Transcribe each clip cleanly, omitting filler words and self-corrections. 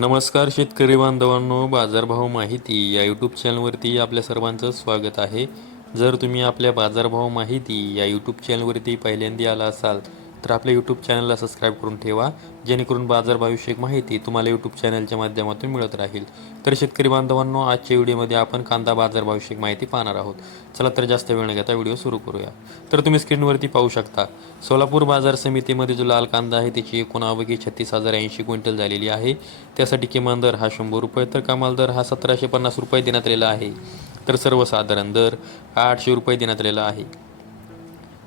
नमस्कार शेतकरी बांधवांनो, बाजारभाव माहिती या यूट्यूब चॅनलवरती आपल्या सर्वांचं स्वागत आहे. जर तुम्ही आपल्या बाजारभाव माहिती या यूट्यूब चॅनलवरती पहिल्यांदा आला असाल तर आपल्या यूट्यूब चॅनलला सबस्क्राईब करून ठेवा, जेणेकरून बाजारभावविषयक माहिती तुम्हाला यूट्यूब चॅनलच्या माध्यमातून मिळत राहील. तर शेतकरी बांधवांनो, आजच्या व्हिडिओमध्ये आपण कांदा बाजारभावविषयक माहिती पाहणार आहोत. चला तर जास्त वेळ न घेता व्हिडिओ सुरू करूया. तर तुम्ही स्क्रीनवरती पाहू शकता, सोलापूर बाजार समितीमध्ये जो लाल कांदा आहे त्याची एकूण आवक 36,080 क्विंटल झालेली आहे. त्यासाठी किमान दर हा 100 रुपये तर कमाल दर हा 1750 रुपये देण्यात आलेला आहे. तर सर्वसाधारण दर 800 रुपये देण्यात आलेला आहे.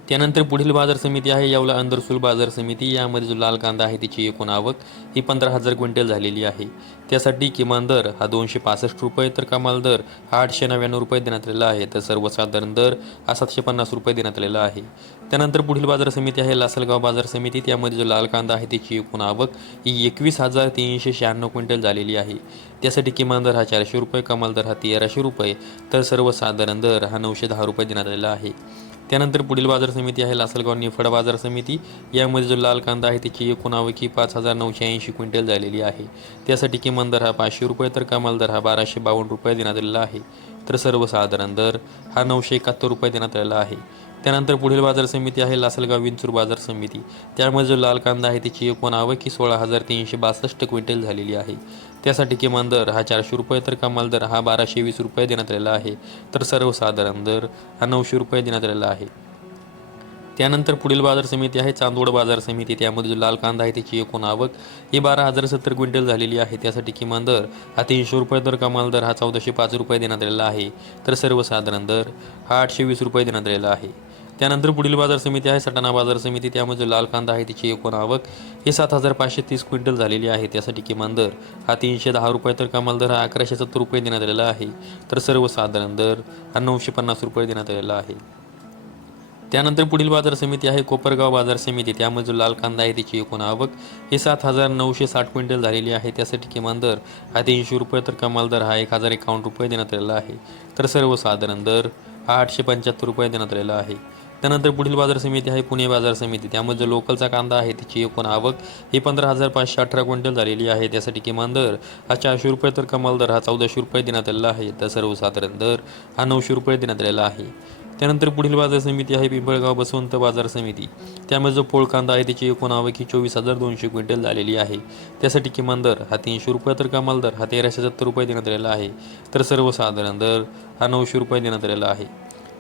त्यानंतर पुढील बाजार समिती आहे येवला अंदरसूल बाजार समिती. यामध्ये जो लाल कांदा आहे त्याची एकूण आवक ही 15,000 क्विंटल झालेली आहे. त्यासाठी किमान दर हा 265 रुपये तर कमाल दर हा 899 रुपये देण्यात आलेला आहे. तर सर्वसाधारण दर हा 750 रुपये देण्यात आलेला आहे. त्यानंतर पुढील बाजार समिती आहे लासलगाव बाजार समिती. त्यामध्ये जो लाल कांदा आहे त्याची एकूण आवक ही 21,396 क्विंटल झालेली आहे. त्यासाठी किमान दर हा 400 रुपये, कमाल दर हा 1300 रुपये तर सर्वसाधारण दर हा 910 रुपये देण्यात आलेला आहे. त्यानंतर पुढील बाजार समिती आहे लासलगाव निफाड बाजार समिती. यामध्ये जो लाल कांदा आहे त्याची एकूण आवक ही 5,980 क्विंटल झालेली आहे. त्यासाठी किमान दर हा 500 रुपये तर कमाल दर हा 1252 रुपये देण्यात आलेला आहे. तर सर्वसाधारण दर हा 971 रुपये देण्यात आलेला आहे. त्यानंतर पुढील बाजार समिती आहे लासलगाव विंचूर बाजार समिती. त्यामध्ये जो लाल कांदा आहे त्याची एकूण आवक ही 16,362 क्विंटल झालेली आहे. त्यासाठी किमान दर हा 400 रुपये तर कमाल दर हा 1220 रुपये देण्यात आलेला आहे. तर सर्वसाधारण दर हा 900 रुपये देण्यात आलेला आहे. त्यानंतर पुढील बाजार समिती आहे चांदवड बाजार समिती. त्यामध्ये जो लाल कांदा आहे त्याची एकूण आवक ही 12,070 क्विंटल झालेली आहे. त्यासाठी किमान दर हा 300 रुपये तर कमाल दर हा 1405 रुपये देण्यात आलेला आहे. तर सर्वसाधारण दर हा 820 रुपये देण्यात आलेला आहे. त्यानंतर पुढील बाजार समिती आहे सटाणा बाजार समिती. त्यामध्ये जो लाल कांदा आहे त्याची एकूण आवक ही 7,530 क्विंटल झालेली आहे. त्यासाठी किमान दर हा 310 रुपये तर कमाल दर हा 1170 रुपये देण्यात आलेला आहे. तर सर्वसाधारण दर हा 950 रुपये देण्यात आलेला आहे. त्यानंतर पुढील बाजार समिती आहे कोपरगाव बाजार समिती. त्यामध्ये जो लाल कांदा आहे त्याची एकूण आवक ही 7,960 क्विंटल झालेली आहे. त्यासाठी किमान दर हा 300 रुपये तर कमाल दर हा 1,051 रुपये देण्यात आलेला आहे. तर सर्वसाधारण दर हा 875 रुपये देण्यात आलेला आहे. त्यानंतर पुढील बाजार समिती आहे पुणे बाजार समिती. त्यामध्ये जो लोकलचा कांदा आहे त्याची एकूण आवक ही 15,518 क्विंटल झालेली आहे. त्यासाठी किमान दर हा 400 रुपये तर कमाल दर हा 1400 रुपये देण्यात आलेला आहे. तर सर्वसाधारण दर हा 900 रुपये देण्यात आलेला आहे. त्यानंतर पुढील बाजार समिती आहे पिंपळगाव बसवंत बाजार समिती. त्यामध्ये जो पोळ कांदा आहे त्याची एकूण आवक ही 24,200 क्विंटल झालेली आहे. त्यासाठी किमान दर हा 300 रुपये तर कमाल दर हा 1,370 रुपये देण्यात आलेला आहे. तर सर्वसाधारण दर हा 900 रुपये देण्यात आलेला आहे.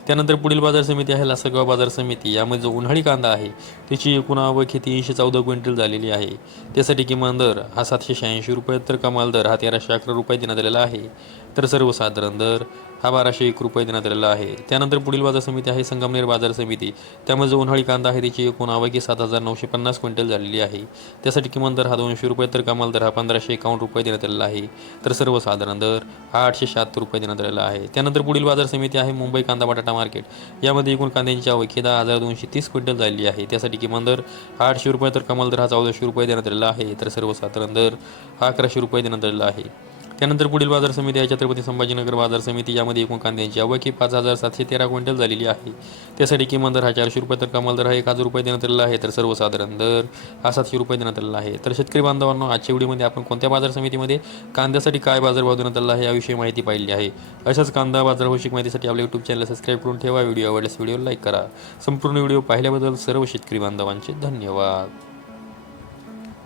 त्यानंतर पुढील बाजार समिती आहे लासलगाव बाजार समिती. यामध्ये जो उन्हाळी कांदा आहे त्याची एकूण आवक ही 314 क्विंटल झालेली आहे. त्यासाठी किमान दर हा 786 रुपये तर कमाल दर हा 1,311 रुपये देण्यात आलेला आहे. तर सर्वसाधारण दर हा 1,201 रुपये देण्यात आलेला आहे. त्यानंतर पुढील बाजार समिती आहे संगमनेर बाजार समिती. त्यामध्ये जो उन्हाळी कांदा आहे त्याची एकूण आवक ही 7,950 क्विंटल झालेली आहे. त्यासाठी किमान दर हा 200 रुपये तर कमाल दर हा 1,551 रुपये देण्यात आलेला आहे. तर सर्वसाधारण दर हा 876 रुपये देण्यात आलेला आहे. त्यानंतर पुढील बाजार समिती आहे मुंबई कांदा बटाटा मार्केट. यामध्ये एकूण कांद्यांची आवक ही 10,230 क्विंटल झालेली आहे. त्यासाठी किमान दर 800 रुपये तर कमाल दर हा 1,400 रुपये देण्यात आलेला आहे. तर सर्वसाधारण दर हा 1,100 रुपये देण्यात आलेला आहे. त्यानंतर पुढील बाजार समिती आहे छत्रपती संभाजीनगर बाजार समिती. यामध्ये एकूण कांद्यांची आवक ही 5,713 क्विंटल झालेली आहे. त्यासाठी किमान दर हा 400 रुपये तर कमाल दर हा 1,000 रुपये देण्यात आलेला आहे. तर सर्वसाधारण दर हा 700 रुपये देण्यात आलेला आहे. तर शेतकरी बांधवांनो, आजच्या व्हिडिओमध्ये आपण कोणत्या बाजार समितीमध्ये कांद्यासाठी काय बाजारभाव देण्यात आला आहे याविषयी माहिती पाहिली आहे. अशाच कांदा बाजारभावशिक माहितीसाठी आपल्या यूट्यूब चॅनलला सबस्क्राईब करून ठेवा. व्हिडिओ आवडल्यास व्हिडिओला लाईक करा. संपूर्ण व्हिडिओ पाहिल्याबद्दल सर्व शेतकरी बांधवांचे धन्यवाद.